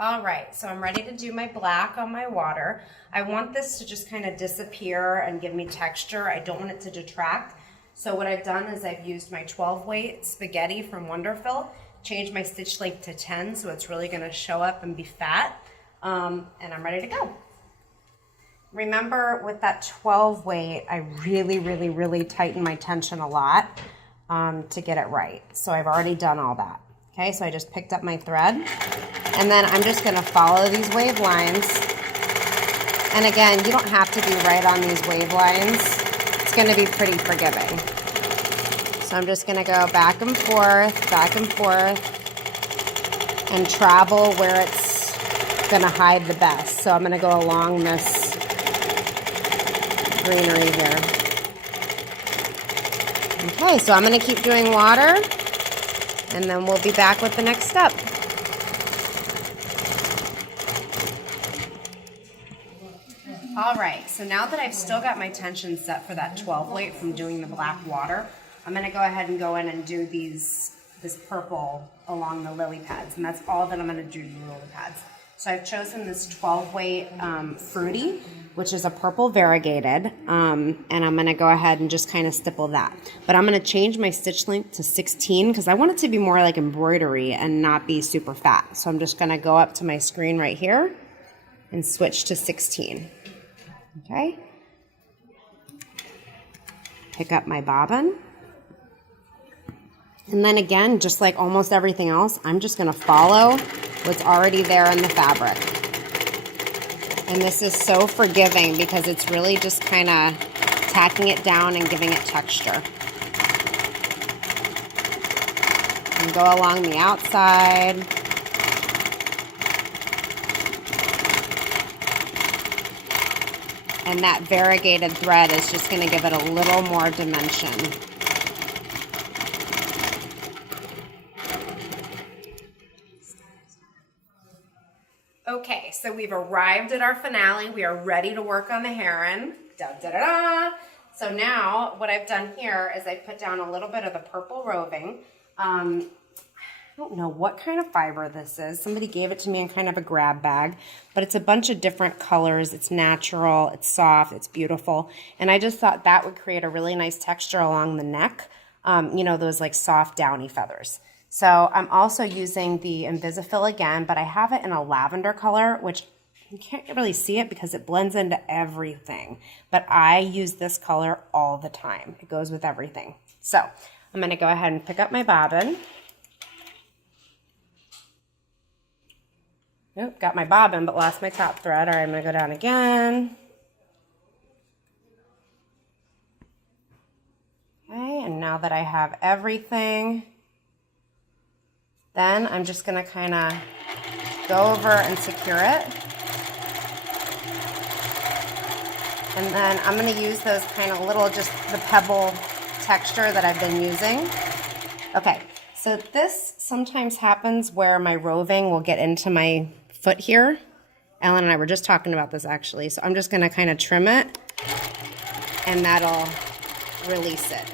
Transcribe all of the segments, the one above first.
All right, so I'm ready to do my black on my water. I want this to just kind of disappear and give me texture. I don't want it to detract. So what I've done is I've used my 12 weight spaghetti from WonderFil, changed my stitch length to 10, so it's really gonna show up and be fat. And I'm ready to go. Remember with that 12 weight, I really tighten my tension a lot to get it right. So I've already done all that. Okay, so I just picked up my thread, and then I'm just gonna follow these wave lines. And again, you don't have to be right on these wave lines. It's gonna be pretty forgiving. So I'm just gonna go back and forth, and travel where it's gonna hide the best. So I'm gonna go along this greenery here. Okay, so I'm gonna keep doing water, and then we'll be back with the next step. All right, so now that I've still got my tension set for that 12 weight from doing the black water, I'm gonna go ahead and go in and do this purple along the lily pads, and that's all that I'm gonna do to the lily pads. So I've chosen this 12 weight Fruity, which is a purple variegated, and I'm gonna go ahead and just kind of stipple that. But I'm gonna change my stitch length to 16 because I want it to be more like embroidery and not be super fat. So I'm just gonna go up to my screen right here and switch to 16, okay? Pick up my bobbin. And then again, just like almost everything else, I'm just gonna follow what's already there in the fabric. And this is so forgiving because it's really just kind of tacking it down and giving it texture. And go along the outside. And that variegated thread is just gonna give it a little more dimension. Okay, so we've arrived at our finale. We are ready to work on the heron. Da, da, da, da. So now what I've done here is I put down a little bit of the purple roving. I don't know what kind of fiber this is. Somebody gave it to me in kind of a grab bag, but it's a bunch of different colors. It's natural, it's soft, it's beautiful. And I just thought that would create a really nice texture along the neck. You know, those like soft downy feathers. So I'm also using the Invisafil again, but I have it in a lavender color, which you can't really see it because it blends into everything. But I use this color all the time. It goes with everything. So I'm gonna go ahead and pick up my bobbin. Nope, got my bobbin, but lost my top thread. All right, I'm gonna go down again. Okay, and now that I have everything, then I'm just gonna kind of go over and secure it. And then I'm gonna use those kind of little, just the pebble texture that I've been using. Okay, so this sometimes happens where my roving will get into my foot here. Ellen and I were just talking about this actually. So I'm just gonna kind of trim it, and that'll release it.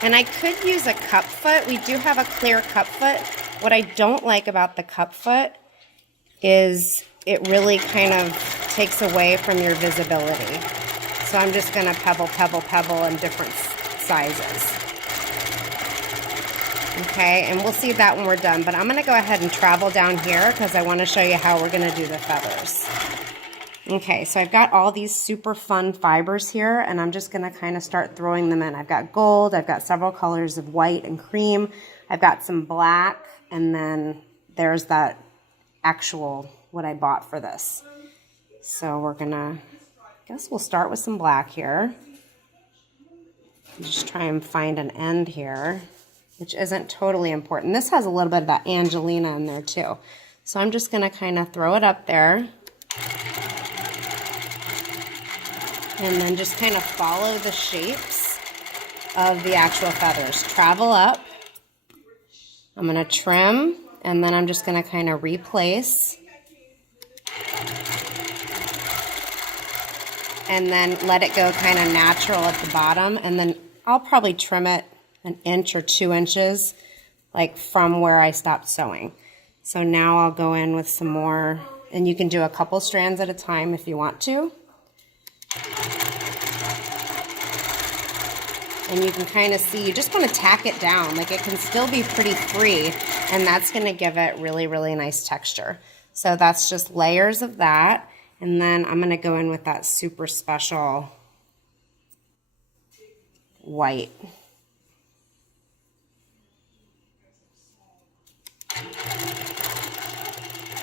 And I could use a cup foot. We do have a clear cup foot. What I don't like about the cup foot is it really kind of takes away from your visibility. So I'm just gonna pebble, pebble, pebble in different sizes. Okay, and we'll see that when we're done. But I'm gonna go ahead and travel down here because I wanna show you how we're gonna do the feathers. Okay, so I've got all these super fun fibers here, and I'm just gonna kind of start throwing them in. I've got gold, I've got several colors of white and cream, I've got some black, and then there's that actual, what I bought for this. So we're gonna, I guess we'll start with some black here. Just try and find an end here, which isn't totally important. This has a little bit of that Angelina in there too. So I'm just gonna kind of throw it up there. And then just kind of follow the shapes of the actual feathers. Travel up. I'm going to trim, and then I'm just going to kind of replace. And then let it go kind of natural at the bottom. And then I'll probably trim it an inch or 2 inches, like from where I stopped sewing. So now I'll go in with some more, and you can do a couple strands at a time if you want to. And you can kind of see, you just want to tack it down. Like it can still be pretty free, and that's going to give it really, really nice texture. So that's just layers of that. And then I'm going to go in with that super special white.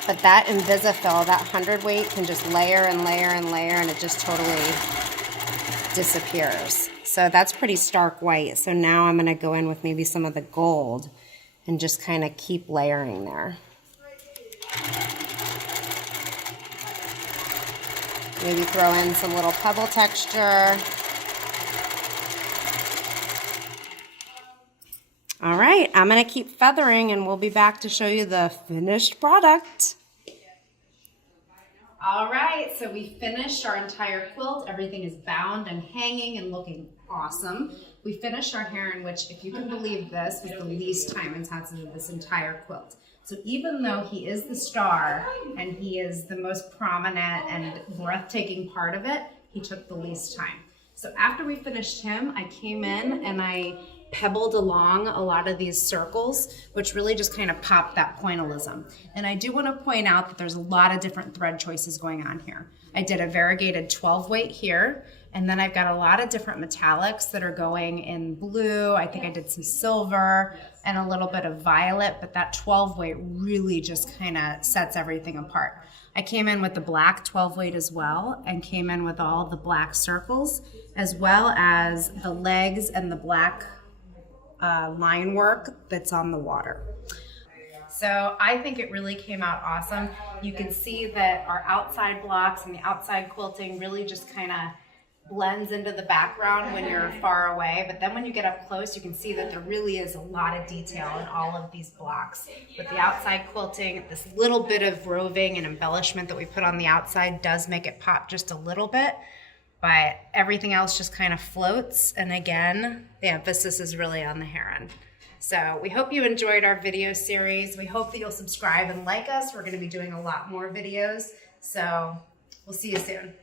But that Invisafil, that 100 weight, can just layer and layer and layer, and it just totally disappears. So that's pretty stark white. So now I'm going to go in with maybe some of the gold and just kind of keep layering there. Maybe throw in some little pebble texture. All right, I'm going to keep feathering, and we'll be back to show you the finished product. All right, so we finished our entire quilt. Everything is bound and hanging and looking awesome. We finished our heron, which, if you can believe this, was the least time it's had to this entire quilt. So even though he is the star and he is the most prominent and breathtaking part of it, he took the least time. So after we finished him, I came in and I pebbled along a lot of these circles, which really just kind of popped that pointillism. And I do want to point out that there's a lot of different thread choices going on here. I did a variegated 12 weight here, and then I've got a lot of different metallics that are going in blue. I think I did some silver and a little bit of violet, but that 12 weight really just kind of sets everything apart. I came in with the black 12 weight as well, and came in with all the black circles, as well as the legs and the black line work that's on the water. So I think it really came out awesome. You can see that our outside blocks and the outside quilting really just kind of blends into the background when you're far away, but then when you get up close, you can see that there really is a lot of detail in all of these blocks. With the outside quilting, this little bit of roving and embellishment that we put on the outside does make it pop just a little bit, but everything else just kind of floats. And again, the emphasis is really on the heron. So we hope you enjoyed our video series. We hope that you'll subscribe and like us. We're going to be doing a lot more videos. So we'll see you soon.